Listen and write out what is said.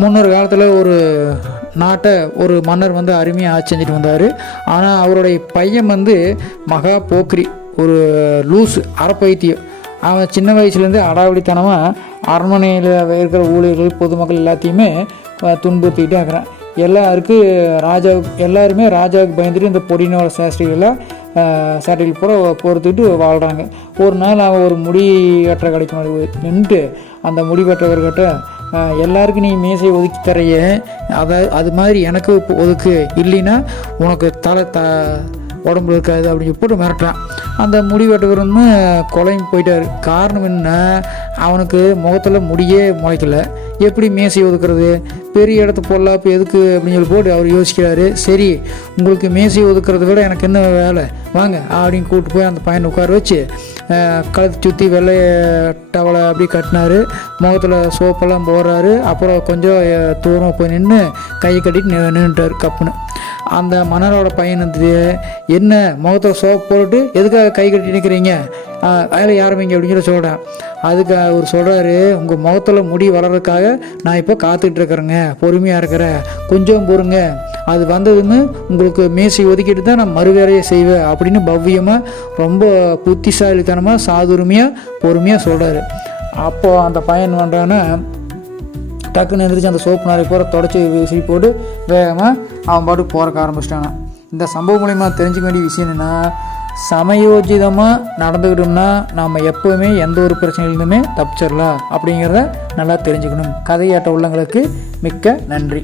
முன்னொரு காலத்தில் ஒரு நாட்டை ஒரு மன்னர் வந்து அருமையாக ஆட்சி செஞ்சுட்டு வந்தார். ஆனால் அவருடைய பையன் வந்து மகா போக்ரி ஒரு லூசு அறப்பைத்தியம். அவன் சின்ன வயசுலேருந்து அடாவடித்தனமாக அரண்மனையில் இருக்கிற ஊழியர்கள் பொதுமக்கள் எல்லாத்தையுமே துன்புறுத்திக்கிட்டே இருக்கிறான். எல்லாருக்கும் ராஜாவுக்கு எல்லாருமே ராஜாவுக்கு பயந்துட்டு இந்த பொடினோட சாஸ்திரிகளாக சாட்டில் பூரா பொறுத்துக்கிட்டு வாழ்கிறாங்க ஒரு நாள் அவன் ஒரு முடி வெட்டுற கிடைக்கும் முன்னாடி நின்றுட்டு அந்த முடி வெட்டுறவர்கிட்ட எல்லாருக்கும் நீ மீசை ஒதுக்கி தரையே. அதை அது மாதிரி எனக்கு ஒதுக்கு. இல்லைன்னா உனக்கு தலை த உடம்பு இருக்காது அப்படின்னு சொல்லிட்டு போட்டு மிரட்டுறான். அந்த முடி வெட்டுவருன்னு கொலையும் போயிட்டாரு. காரணம் என்ன? அவனுக்கு முகத்தில் முடியே முளைக்கல. எப்படி மேசை ஒதுக்குறது? பெரிய இடத்த போடலாம் இப்போ எதுக்கு அப்படின்னு சொல்லி போட்டு அவர் யோசிக்கிறாரு. சரி உங்களுக்கு மேசை ஒதுக்குறத விட எனக்கு என்ன வேலை? வாங்க அப்படின்னு கூப்பிட்டு போய் அந்த பையனை உட்கார வச்சு கழுத்து சுற்றி வெள்ளை டவலை அப்படி கட்டினாரு. முகத்தில் சோப்பெல்லாம் போடுறாரு. அப்புறம் கொஞ்சம் தூரம் போய் நின்று கையை கட்டிட்டு நின்று நின்றுட்டார் கப்புன்னு. அந்த மன்னரோட பையன் வந்து என்ன முகத்தில் சோப்பு போட்டு எதுக்காக கை கட்டி நிற்கிறீங்க வேலை ஆரம்பிங்க அப்படின்னு சொல்லி சொல்கிறேன் அதுக்கு அவர் சொல்கிறாரு உங்கள் முகத்தில் முடி வளர்றதுக்காக நான் இப்போ காத்துட்டு இருக்கிறேங்க. பொறுமையாக இருக்கிற கொஞ்சம் பொறுங்க. அது வந்ததுன்னு உங்களுக்கு மேசை ஒதுக்கிட்டு தான் நான் மறுவேலையை செய்வேன் அப்படின்னு பவ்யமாக ரொம்ப புத்திசாலித்தனமாக சாதுரிமையாக பொறுமையாக சொல்கிறாரு அப்போது அந்த பையன் பண்ணுறான்னா டக்குன்னு எந்திரிச்சு அந்த சோப்பு நாரை பூரா தொடச்சி விசிறி போட்டு வேகமாக அவன் பாட்டுக்கு போகிறக்க ஆரம்பிச்சிட்டானா இந்த சம்பவம் மூலிமா தெரிஞ்சுக்க வேண்டிய விஷயம் என்னென்னா சமயோஜிதமாக நடந்துக்கிட்டோம்னா நாம் எப்போவுமே எந்த ஒரு பிரச்சனையிலிருந்துமே தப்பிச்சிடலாம் அப்படிங்கிறத நல்லா தெரிஞ்சுக்கணும். கதையாட்ட உள்ளங்களுக்கு மிக்க நன்றி.